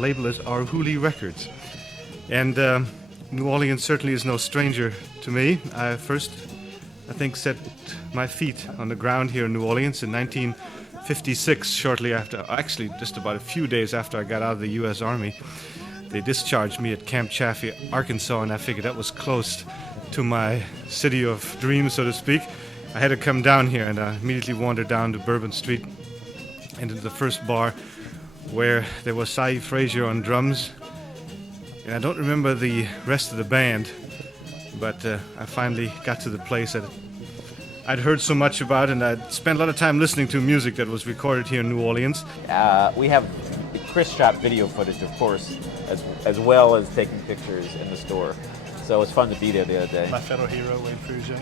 label is Arhoolie Records. And New Orleans certainly is no stranger to me. I first, I think, set my feet on the ground here in New Orleans in 1956, shortly after, actually just about a few days after I got out of the U.S. Army. They discharged me at Camp Chaffee, Arkansas, and I figured that was close to my city of dreams, so to speak. I had to come down here, and I immediately wandered down to Bourbon Street into the first bar where there was Cy Frazier on drums. And I don't remember the rest of the band, but I finally got to the place that I'd heard so much about, and I'd spent a lot of time listening to music that was recorded here in New Orleans. We have Chris shot video footage, of course, as well as taking pictures in the store. So it was fun to be there the other day. My fellow hero, Wade Frugier.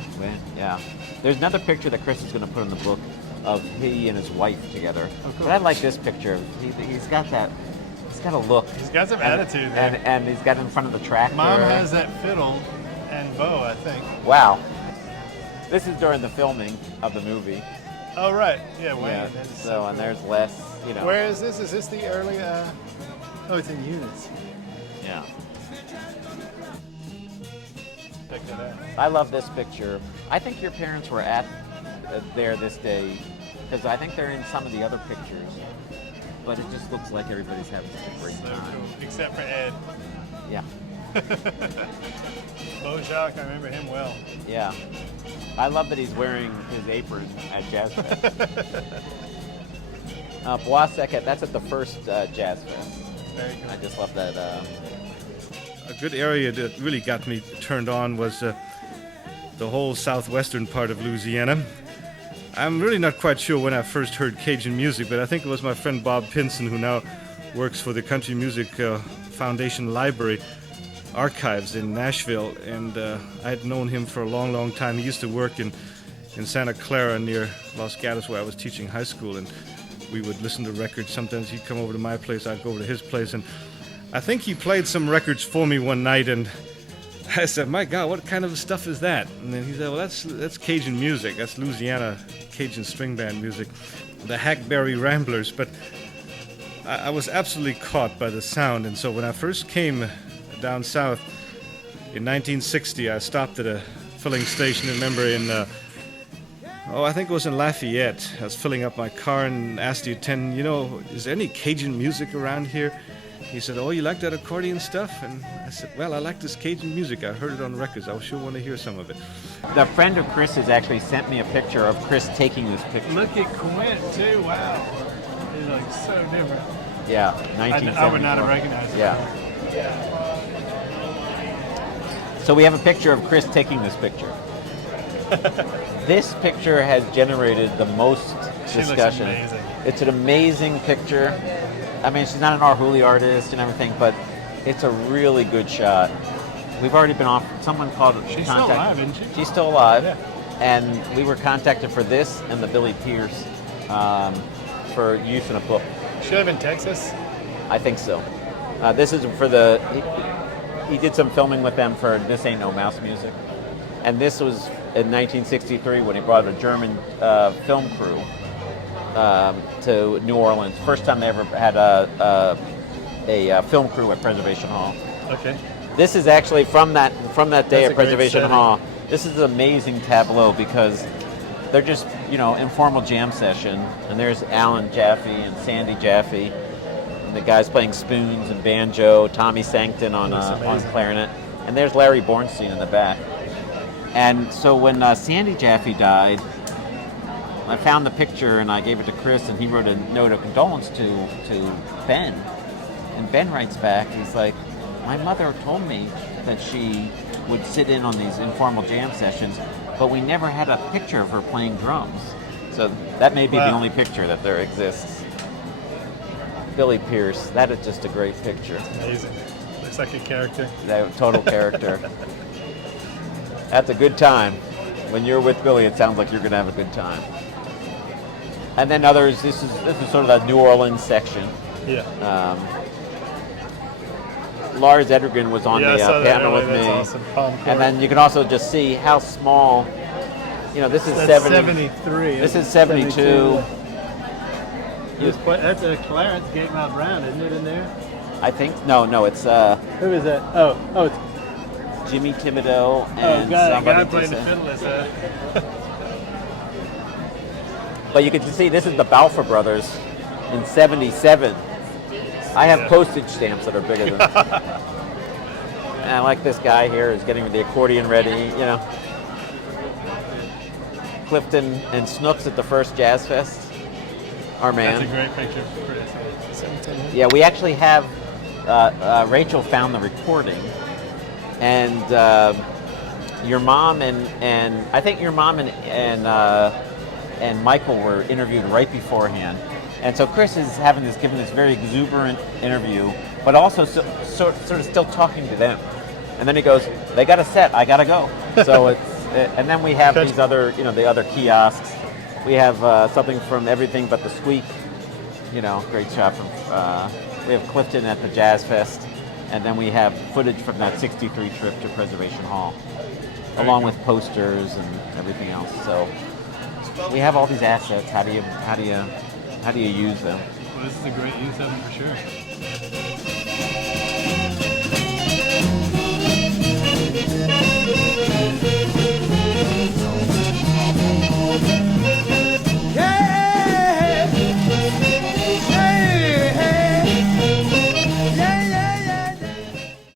Yeah. There's another picture that Chris is going to put in the book of he and his wife together. Oh, cool. But I like this picture. He's got that. He's got a look. He's got some attitude there. And he's got it in front of the tractor. Mom has that fiddle and bow, I think. Wow. This is during the filming of the movie. Oh, right. Yeah, Wayne. Yeah. That is So, and cool. there's Les, you know. Where is this? Is this the early, oh, it's in Eunice. Yeah. Check that out. I love this picture. I think your parents were at there this day, because I think they're in some of the other pictures. But it just looks like everybody's having such a great So time. cool. Except for Ed. Yeah. Beau Jacques, I remember him well. Yeah. I love that he's wearing his apron at Jazz Fest. Bois Secret, that's at the first Jazz Fest. Very cool. I just love that. A good area that really got me turned on was the whole southwestern part of Louisiana. I'm really not quite sure when I first heard Cajun music, but I think it was my friend Bob Pinson, who now works for the Country Music Foundation Library Archives in Nashville, and I had known him for a long, long time. He used to work in Santa Clara near Los Gatos, where I was teaching high school, and we would listen to records. Sometimes he'd come over to my place, I'd go over to his place, and I think he played some records for me one night, and I said, "My God, what kind of stuff is that?" And then he said, "Well, that's Cajun music. That's Louisiana Cajun string band music, the Hackberry Ramblers." But I was absolutely caught by the sound, and so when I first came down south in 1960, I stopped at a filling station. I remember I think it was in Lafayette. I was filling up my car and asked the attendant, "Is there any Cajun music around here?" He said, "Oh, you like that accordion stuff?" And I said, "Well, I like this Cajun music. I heard it on records. I sure want to hear some of it." The friend of Chris's actually sent me a picture of Chris taking this picture. Look at Quint, too. Wow. He's like so different. Yeah, 1974. I would not have recognized him. Yeah. So we have a picture of Chris taking this picture. This picture has generated the most discussion. She looks amazing. It's an amazing picture. I mean, she's not an Arhoolie artist and everything, but it's a really good shot. We've already been off. Someone called. She's still alive, isn't she? She's still alive. Yeah. And we were contacted for this and the Billy Pierce for use in a book. She live in Texas? I think so. This is for he did some filming with them for This Ain't No Mouse Music. And this was in 1963 when he brought a German film crew to New Orleans. First time they ever had a film crew at Preservation Hall. Okay. This is actually from that day That's at a great Preservation setting. Hall. This is an amazing tableau because they're just, informal jam session. And there's Alan Jaffe and Sandy Jaffe. And the guys playing spoons and banjo, Tommy Sankton on clarinet. And there's Larry Bornstein in the back. And so when Sandy Jaffe died, I found the picture and I gave it to Chris, and he wrote a note of condolence to Ben. And Ben writes back, he's like, "My mother told me that she would sit in on these informal jam sessions, but we never had a picture of her playing drums." So that may be the only picture that there exists. Billy Pierce, that is just a great picture. Amazing. Looks like a character. That total character. That's a good time. When you're with Billy, it sounds like you're going to have a good time. And then others, this is sort of the New Orleans section. Yeah. Lars Edrigan was on I the saw that piano earlier. with me. That's awesome. Palm And chord. then you can also just see how small, this is That's 73. This is 72. That's a Clarence Gatemouth Brown, isn't it, in there? I think no, it's Who is that? Oh, it's Jimmy Thibodeau and guy somebody. playing the fiddle is that? But you can see this is the Balfour Brothers in '77. I have postage stamps that are bigger than. And I like this guy here who's getting the accordion ready. You know, Clifton and Snooks at the first Jazz Fest. Our man. That's a great picture. Yeah, we actually have. Rachel found the recording, and your mom and I think your mom and Michael were interviewed right beforehand, and so Chris is giving this very exuberant interview, but also sort of still talking to them, and then he goes, "They got a set, I gotta go." So and then we have these other the other kiosks. We have something from Everything But the Squeak, great shot from. We have Clifton at the Jazz Fest, and then we have footage from that '63 trip to Preservation Hall, along with posters and everything else. So we have all these assets. How do you use them? Well, this is a great use of them for sure.